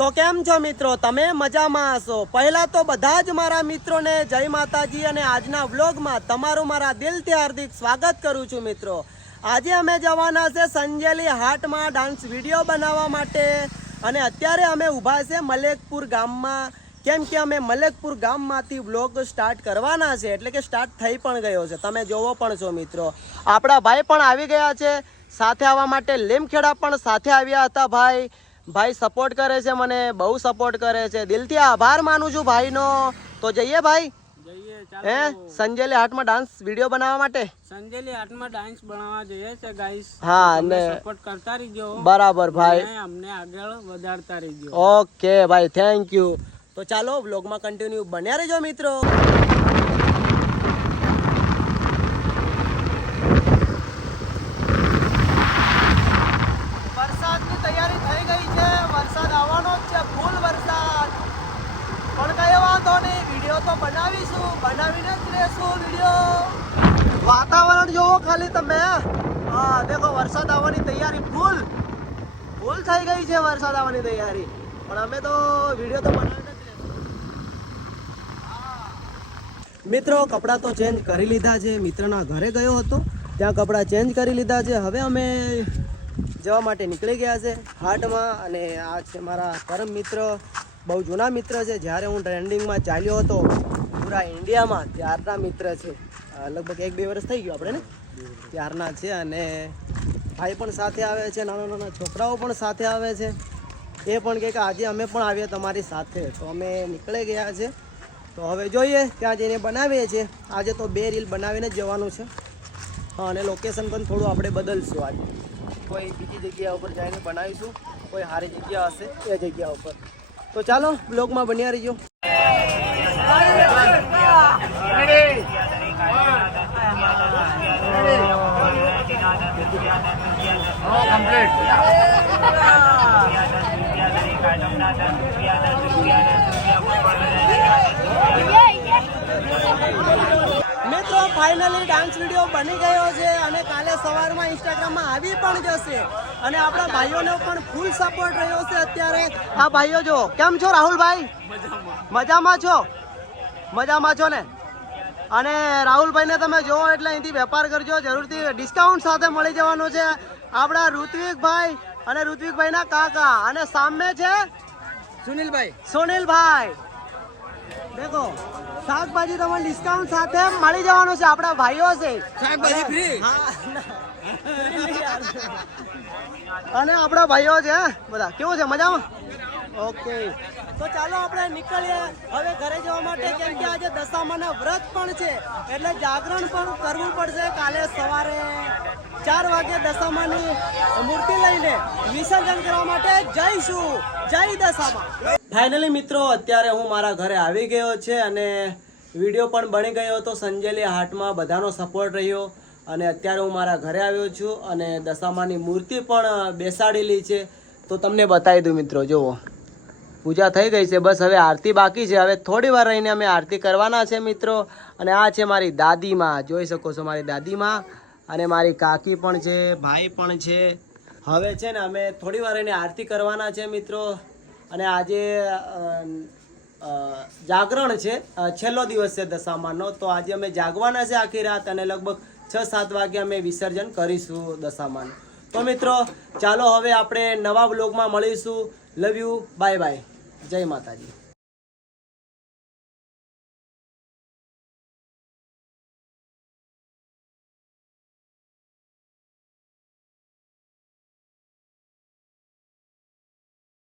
તો કેમ છો મિત્રો, તમે મજામાં હશો? પહેલા તો બધા જ મારા મિત્રોને જય માતાજી અને આજના વ્લોગમાં તમારું મારા દિલથી હાર્દિક સ્વાગત કરું છું. મિત્રો આજે અમે જવાના છે સંજેલી હાટમાં ડાન્સ વિડીયો બનાવવા માટે અને અત્યારે અમે ઊભા છે મલેકપુર ગામમાં. કેમ કે અમે મલેકપુર ગામમાંથી વ્લોગ સ્ટાર્ટ કરવાના છે, એટલે કે સ્ટાર્ટ થઈ પણ ગયો છે. તમે જોવો પણ છો મિત્રો. આપણા ભાઈ પણ આવી ગયા છે સાથે આવવા માટે. લીમખેડા પણ સાથે આવ્યા હતા. ભાઈ સપોર્ટ કરે છે, મને બહુ સપોર્ટ કરે છે. દિલથી આભાર માનું છું ભાઈનો. તો જઈએ ભાઈ, હે સંજેલી હાટમાં ડાન્સ વિડીયો બનાવવા માટે. સંજેલી હાટમાં ડાન્સ બનાવવા જઈએ છે ગાઈસ. હા, અને સપોર્ટ કરતા રહીજો. બરાબર ભાઈ, અમને આગળ વધારતા રહીજો. ઓકે ભાઈ, થેન્ક યુ. તો ચાલો વ્લોગમાં કન્ટિન્યુ બન્યા રહેજો મિત્રો. વરસાદની તૈયારી થઈ ગઈ છે. વરસાદ આવવાનો જ છે, ફૂલ વરસાદ. પણ કઈ વાંધો નહીં, વિડીયો તો બનાવીને જ રહેશું વિડીયો. વાતાવરણ જોવો ખાલી તમે. હા દેખો, વરસાદ આવવાની તૈયારી ફૂલ થઈ ગઈ છે. વરસાદ આવવાની તૈયારી, પણ અમે તો વિડીયો તો બનાવીને જ રહેશું. મિત્રો કપડાં તો ચેન્જ કરી લીધા છે. મિત્રના ઘરે ગયો હતો, ત્યાં કપડાં ચેન્જ કરી લીધા છે. હવે અમે જવા માટે નીકળી ગયા છે હાટમાં. અને આ છે મારા પરમ મિત્ર, બહુ જૂના મિત્ર છે. જ્યારે હું ટ્રેન્ડિંગમાં ચાલ્યો હતો પૂરા ઇન્ડિયામાં ત્યારના મિત્ર છે. લગભગ 1-2 વર્ષ થઈ ગયું આપણે ને, ત્યારના છે. અને ભાઈ પણ સાથે આવે છે, નાના છોકરાઓ પણ સાથે આવે છે. એ પણ કહે કે આજે અમે પણ આવીએ તમારી સાથે. તો અમે નીકળી ગયા છે. તો હવે જોઈએ, ત્યાં જઈને બનાવીએ છીએ. આજે તો 2 રીલ બનાવીને જ જવાનું છે. હા, અને લોકેશન પણ થોડું આપણે બદલશું. આજે કોઈ બીજી જગ્યા ઉપર જઈને બનાવીશું, કોઈ સારી જગ્યા હશે એ જગ્યા ઉપર. તો ચાલો બ્લોગમાં બન્યા રહીજો. મિત્રો ફાઇનલી ડાન્સ વિડીયો બની ગયો છે અને કાલે સવારમાં ઇન્સ્ટાગ્રામમાં આવી પણ જશે. અને આપણા ભાઈઓનો પણ ફૂલ સપોર્ટ રહ્યો છે અત્યારે. આ ભાઈઓ જો કેમ છો રાહુલભાઈ? મજામાં છો ને? અને રાહુલભાઈને તમે જોવો એટલે અહીંથી વેપાર કરજો જરૂરથી. ડિસ્કાઉન્ટ સાથે મળી જવાનું છે. આપણા ઋત્વિકભાઈ અને ઋત્વિકભાઈના કાકા, અને સામે છે સુનિલભાઈ. દેખો, શાકભાજી તમને ડિસ્કાઉન્ટ સાથે મળી જવાનું છે. આપણા ભાઈઓ છે, શાકભાજી ફ્રી. અને આપણા ભાઈઓ છે બધા. કેવું છે, મજામાં? ઓકે, તો ચાલો આપણે નીકળીએ હવે ઘરે જવા માટે. કેમ કે આજે દશામાના વ્રત પણ છે, એટલે જાગરણ પણ કરવું પડશે. કાલે સવારે 4 વાગે દશામાની મૂર્તિ લઈને વિસર્જન કરવા માટે જઈશું. જય દશામા. ફાઇનલી મિત્રો અત્યારે હું મારા ઘરે આવી ગયો છે અને વિડીયો પણ બની ગયો હતો. સંજેલી હાટમાં બધાનો સપોર્ટ રહ્યો અને અત્યારે હું મારા ઘરે આવ્યો છું અને દશામાની મૂર્તિ પણ બેસાડેલી છે. તો તમને બતાવી દઉં મિત્રો. જુઓ, પૂજા થઈ ગઈ છે, બસ હવે આરતી બાકી છે. હવે થોડી વાર રહીને અમે આરતી કરવાના છે મિત્રો. અને આ છે મારી દાદીમાં, જોઈ શકો છો મારી દાદીમાં. અને મારી કાકી પણ છે, ભાઈ પણ છે. હવે છે ને અમે થોડી વાર રહીને આરતી કરવાના છે મિત્રો. અને આજે જાગરણ છે, છેલ્લો દિવસ છે દશામાનો. તો આજે અમે જાગવાના છે આખી રાત અને લગભગ 6-7 વાગે અમે વિસર્જન કરીશું દશામાનું. તો મિત્રો ચાલો હવે આપણે નવા બ્લોગમાં મળીશું. લવ યુ, બાય બાય, જય માતાજી.